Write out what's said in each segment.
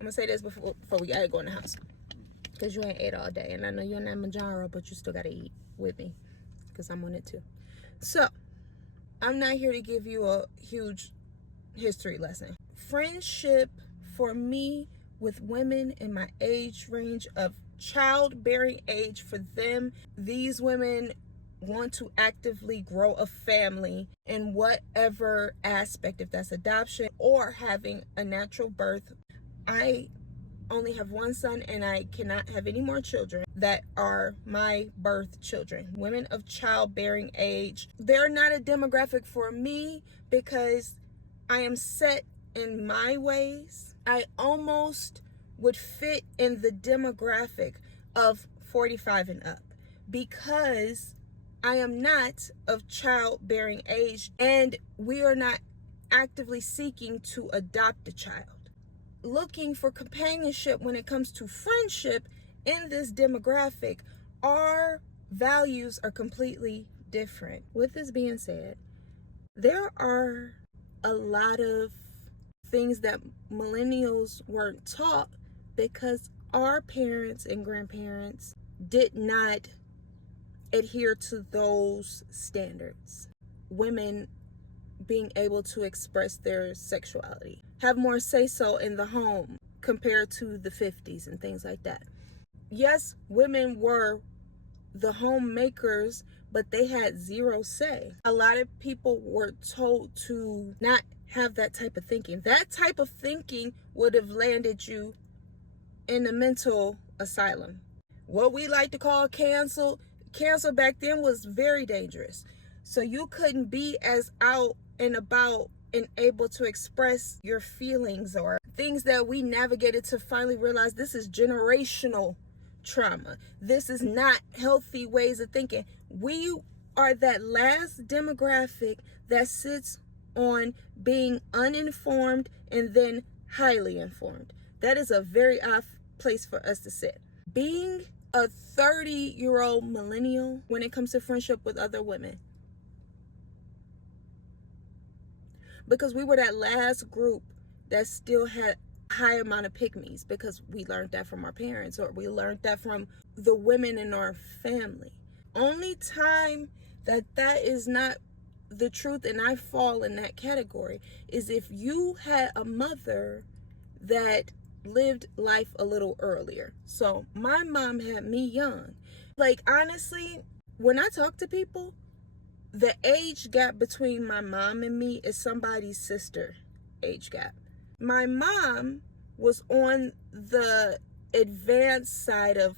I'm gonna say this before we gotta go in the house, because you ain't ate all day, and I know you're not Manjaro, but you still gotta eat with me, because I'm on it too. So I'm not here to give you a huge history lesson. Friendship for me with women in my age range of childbearing age, for them, these women want to actively grow a family in whatever aspect, if that's adoption or having a natural birth. I only have one son, and I cannot have any more children that are my birth children. Women of childbearing age, they're not a demographic for me, because I am set in my ways. I almost would fit in the demographic of 45 and up, because I am not of childbearing age, and we are not actively seeking to adopt a child. Looking for companionship when it comes to friendship in this demographic, our values are completely different. With this being said, there are a lot of things that millennials weren't taught, because our parents and grandparents did not adhere to those standards. Women being able to express their sexuality, have more say-so in the home compared to the 50s and things like that. Yes, women were the homemakers, but they had zero say. A lot of people were told to not have that type of thinking. That type of thinking would have landed you in a mental asylum. What we like to call cancel back then was very dangerous. So you couldn't be as out and about and able to express your feelings, or things that we navigated to finally realize this is generational trauma. This is not healthy ways of thinking. We are that last demographic that sits on being uninformed and then highly informed. That is a very off place for us to sit. Being a 30-year-old millennial when it comes to friendship with other women, because we were that last group that still had a high amount of pick-me's, because we learned that from our parents, or we learned that from the women in our family. Only time that is not the truth, and I fall in that category, is if you had a mother that lived life a little earlier. So my mom had me young. Like, honestly, when I talk to people, the age gap between my mom and me is somebody's sister age gap. My mom was on the advanced side of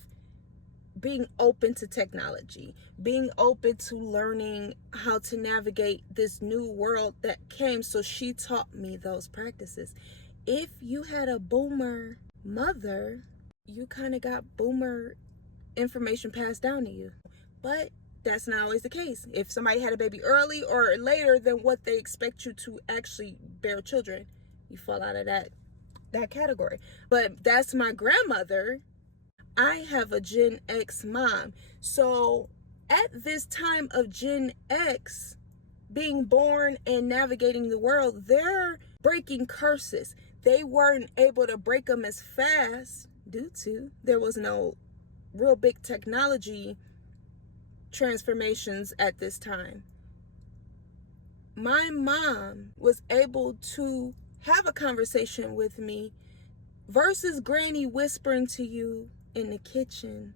being open to technology, being open to learning how to navigate this new world that came. So she taught me those practices. If you had a boomer mother, you kind of got boomer information passed down to you. But that's not always the case. If somebody had a baby early or later than what they expect you to actually bear children, you fall out of that category. But that's my grandmother. I have a Gen X mom. So at this time of Gen X being born and navigating the world, they're breaking curses. They weren't able to break them as fast due to there was no real big technology transformations at this time. My mom was able to have a conversation with me versus granny whispering to you in the kitchen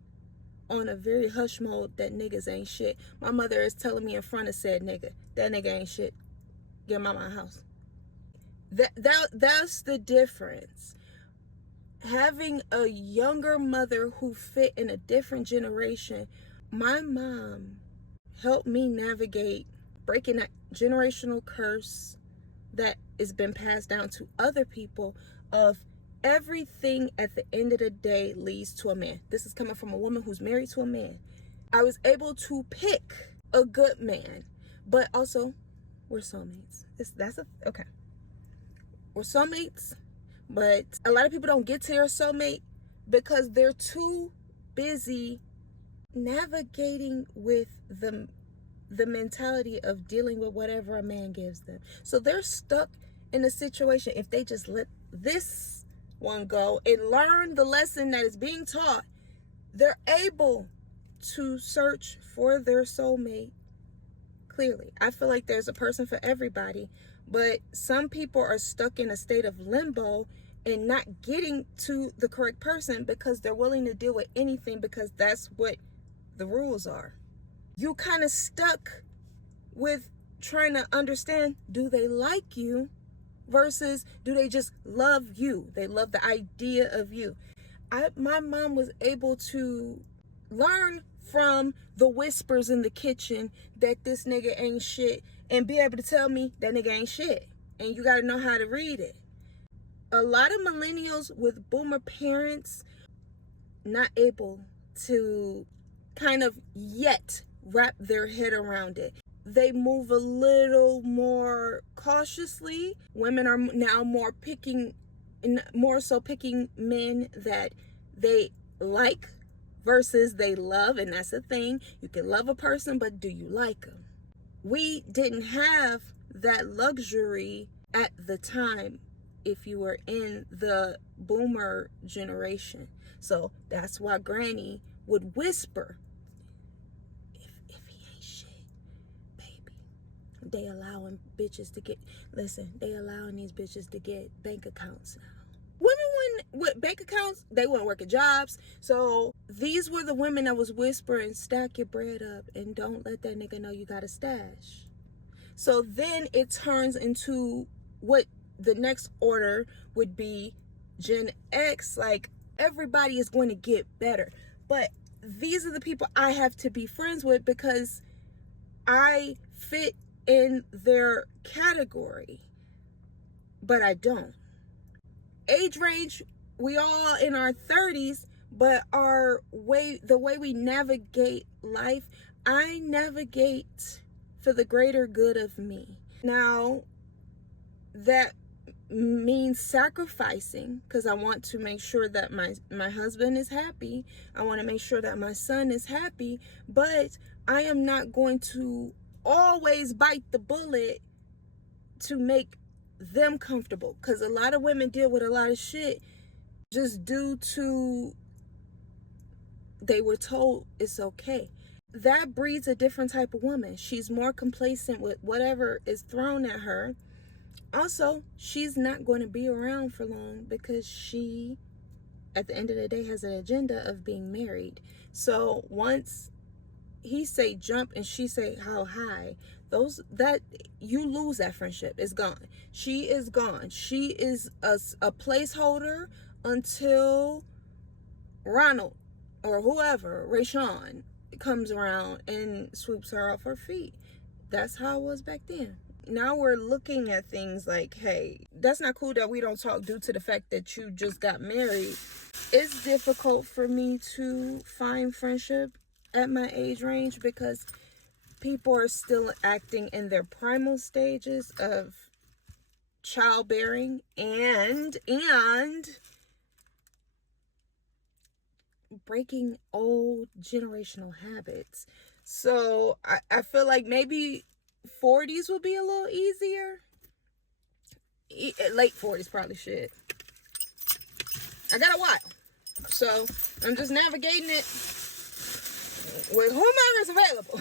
on a very hush mode that niggas ain't shit. My mother is telling me in front of said nigga, that nigga ain't shit. Get him out my house. That's the difference. Having a younger mother who fit in a different generation, my mom helped me navigate breaking that generational curse that has been passed down to other people of everything at the end of the day leads to a man. This is coming from a woman who's married to a man. I was able to pick a good man, but also we're soulmates. Okay. We're soulmates, but a lot of people don't get to their soulmate because they're too busy navigating with the mentality of dealing with whatever a man gives them. So they're stuck in a situation. If they just let this one go and learn the lesson that is being taught, they're able to search for their soulmate clearly. I feel like there's a person for everybody, but some people are stuck in a state of limbo and not getting to the correct person because they're willing to deal with anything because that's what the rules are. You kind of stuck with trying to understand, do they like you versus do they just love you? They love the idea of you. My mom was able to learn from the whispers in the kitchen that this nigga ain't shit and be able to tell me that nigga ain't shit. And you got to know how to read it. A lot of millennials with boomer parents not able to kind of yet wrap their head around it. They move a little more cautiously. Women are now more so picking men that they like versus they love, and that's the thing. You can love a person, but do you like them? We didn't have that luxury at the time if you were in the boomer generation. So that's why Granny would whisper, if he ain't shit, baby. They allowing bitches to get, they allowing these bitches to get bank accounts now. Women with bank accounts, they weren't working jobs. So these were the women that was whispering, stack your bread up and don't let that nigga know you got a stash. So then it turns into what the next order would be Gen X. Like, everybody is going to get better. But these are the people I have to be friends with because I fit in their category. But I don't. Age range, we all in our 30s, but the way we navigate life, I navigate for the greater good of me. Now, that means sacrificing because I want to make sure that my husband is happy. I want to make sure that my son is happy, but I am not going to always bite the bullet to make them comfortable, because a lot of women deal with a lot of shit just due to they were told it's okay. That breeds a different type of woman. She's more complacent with whatever is thrown at her. Also, she's not going to be around for long because she, at the end of the day, has an agenda of being married. So once he say jump and she say how high, that you lose that friendship. It's gone. She is gone. She is a placeholder until Ronald or whoever, Rayshawn, comes around and swoops her off her feet. That's how it was back then. Now we're looking at things like, hey, that's not cool that we don't talk due to the fact that you just got married. It's difficult for me to find friendship at my age range because people are still acting in their primal stages of childbearing and breaking old generational habits. So I feel like maybe 40s will be a little easier. Late 40s probably shit. I got a while. So I'm just navigating it with whomever's available.